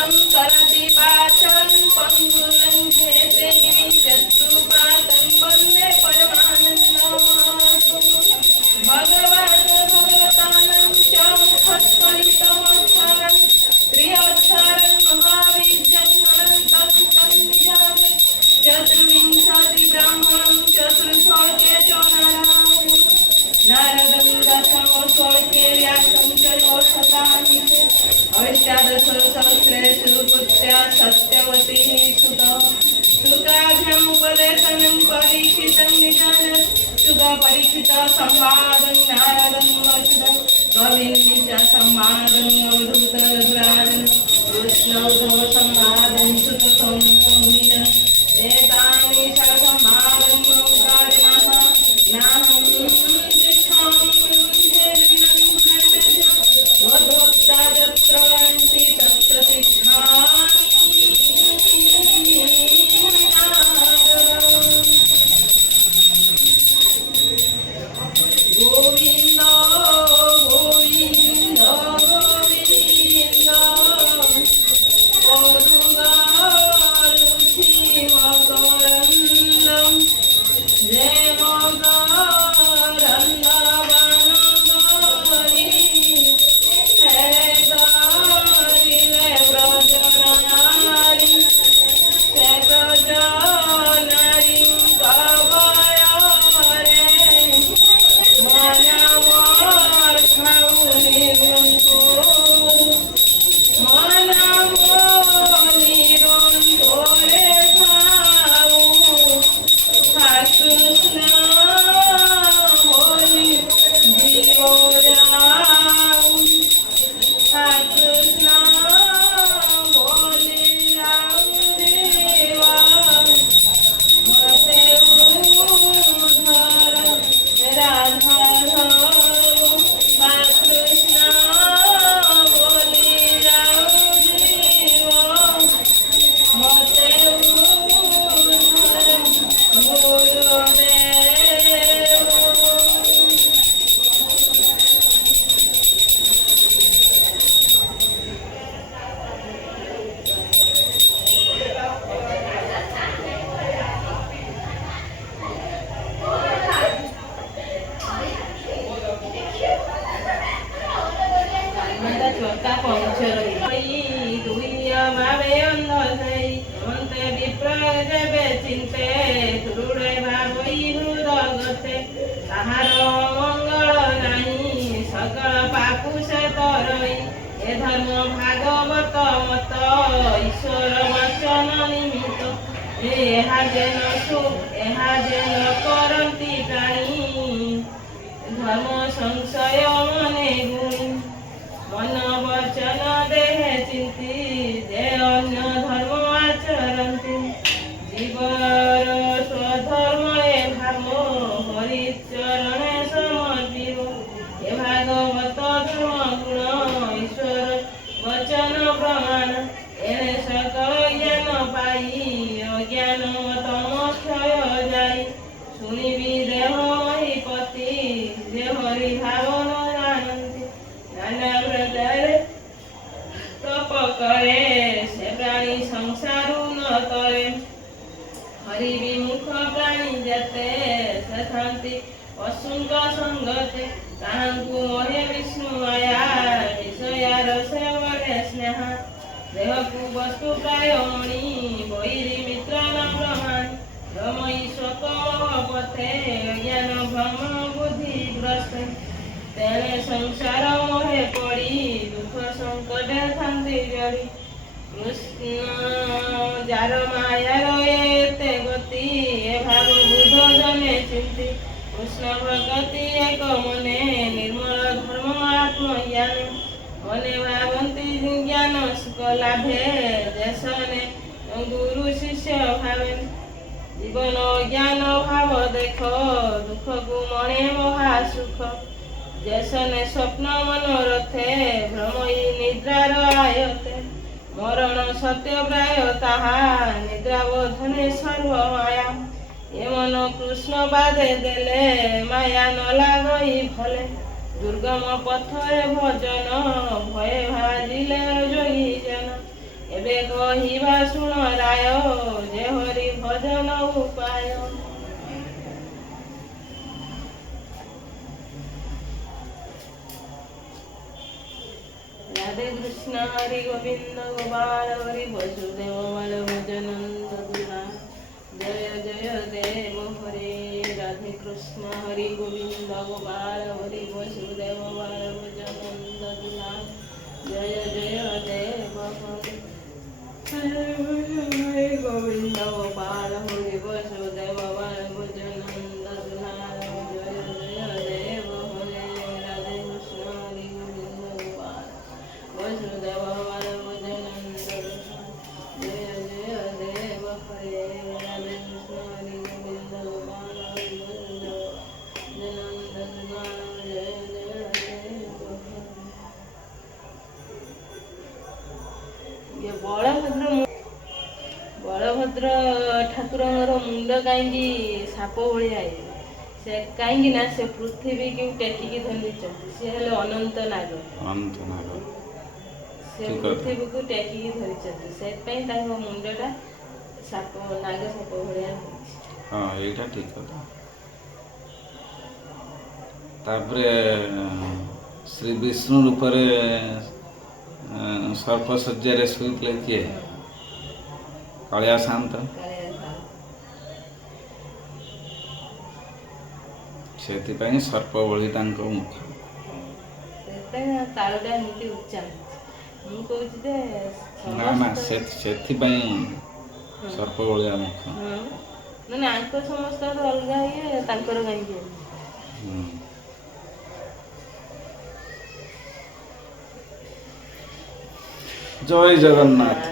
करति पाचं पङ्गुलङ्घेते गिरिशत्रुपातं वन्दे परमानन्दमाधवं भगवतानं च मुखस्फलितमक्षरं त्र्यक्षरं महाविद्यं अनन्तं तं निजाय चतुर्विंशति ब्राह्मणं चतुर्श्लोके च नारदं दशमश्लोके व्यासं च योषतानि अष्टादशसहस्रेषु पुत्र्या सत्यवतीः सुताभ्यमुपदेशनं परीक्षितं निजाय सुखपरीक्षितसंवादं नारदं वसुदं कविं च संवादं अवधूतराजन् कृष्णौघसंवादं सुतसौमुनिना एतानि संवादं मौकारिणः नाहं दृष्टामि मधोक्ता यत्र गन्ति तत्र तिष्ठामि गोविन्द गोविन्द गोविन्द मकरन्दं जय मकरन्दवनगरी हे गरिले व्रजनारी हे व्रजनारी कवय रे मनमोर छाउनी गुंतु चिंते तुरुड़े भागोई हृदगते ताहार मंगल नहीं सकल पाकुशे तरई ए धर्म भागवत मत ईश्वर वचन निमित्त एहा जेन करती प्राणी धर्म संशय मने गुणी मन वचन देह चिंती जे अन्य धर्म आचरन्ति जीवर स्वधर्म ए भाव हरिचरणे समर्पिव ए भागवत धर्म गुण ईश्वर वचन प्रमाण एने सकल ज्ञान पाई अज्ञान तम क्षय जाई शुणिबि देह महीपति जे हरि भाव न जानन्ति नाना प्रकार तप करे से प्राणी संसारु न तरे हरि विमुख प्राणी जते सथांति पशुंक संगते ताहांकु मोहे विष्णु माया विषयार सेवने स्नेह देहकु वस्तु प्राय मणि बैरी मित्र न ब्रह्माण रमयी स्वतः पथे ज्ञान भ्रम बुद्धि भ्रष्ट तेने संसार मोहे पड़ी दुख संकटे थांति जड़ी कृष्ण जार मायार एते गति ए भाव बुध जने चिंती कृष्ण भगति एक मने निर्मल धर्म आत्मज्ञान मने भावन्ति ज्ञान सुख लाभे देशने गुरु शिष्य भावे जीवन ज्ञान भाव देख दुख को मणे महा सुख जैसने स्वप्न मनोरथे भ्रमयी निद्रार आयते मरण सत्य प्राय ताहा निद्रा बोधने सर्व माया ए मन कृष्ण बाधे देले माया न लागई भले दुर्गम पथरे भजन भये भाजिले जोगी जन ଏବେ କହିବା ଶୁଣ ରାୟ, ଯେ ହରି ଭଜନ ଉପାୟ। রাধে কৃষ্ণ হরি গোবিন্দ গোপাল হরি বসুদেব বাল ভজনন্দ দুলা। জয় জয় দেব হরে রাধে কৃষ্ণ হরি গোবিন্দ গোপাল হরি বসুদেব বাল ভজনন্দ দুলা। জয় জয় দেব হরে হরে গোবিন্দ গোপাল হরি বসুদেব বাল ভজনন্দ দুলা। জয় জয় দেব হরে রাধে কৃষ্ণ হরি গোবিন্দ গোপাল বসুদেব বাল ভজনন্দ দুলা। জয় জয় দেব হরে রাধে কৃষ্ণ হরি গোবিন্দ গোপাল হরি বসুদেব ভজনন্দ দুলা। জয় জয় দেব হরে। ଇଏ ବଳଭଦ୍ର ଠାକୁରଙ୍କର ମୁଣ୍ଡ କାହିଁକି ସାପ ଭଳିଆ ହେଇଛି? ସେ କାହିଁକି ନା ସେ ପୃଥିବୀକୁ ଟେକିକି ଧରିଛନ୍ତି। ସେ ହେଲେ ଅନନ୍ତ ନାଗ। ସେ ପୃଥିବୀକୁ ଟେକିକି ଧରିଛନ୍ତି, ସେଥିପାଇଁ ତାଙ୍କ ମୁଣ୍ଡଟା ନାଗ ସାପ ଭଳିଆ ହେଇଛି। ହଁ, ଏଇଟା ଠିକ କଥା। ତାପରେ ଶ୍ରୀ ବିଷ୍ଣୁ ରୂପରେ ସର୍ପଶଯ୍ୟାରେ ଶୋଇଥିଲେ କିଏ? କାଳିଆ ସାଆନ୍ତ। ସେଥିପାଇଁ ସର୍ପ ଭଳି ତାଙ୍କ ମୁଖ। ସେଥିପାଇଁ ତାଳଟା ଏମିତି ଉଚ୍ଚା। ମୁଁ କହୁଛି ଯେ ନା ସେଥିପାଇଁ ସର୍ପ ଭଳିଆ ମୁଖ। ମାନେ ଆଙ୍କ ସମସ୍ତଙ୍କର ଅଲଗା ଇଏ, ତାଙ୍କର କାହିଁକି? ଜୟ ଜଗନ୍ନାଥ।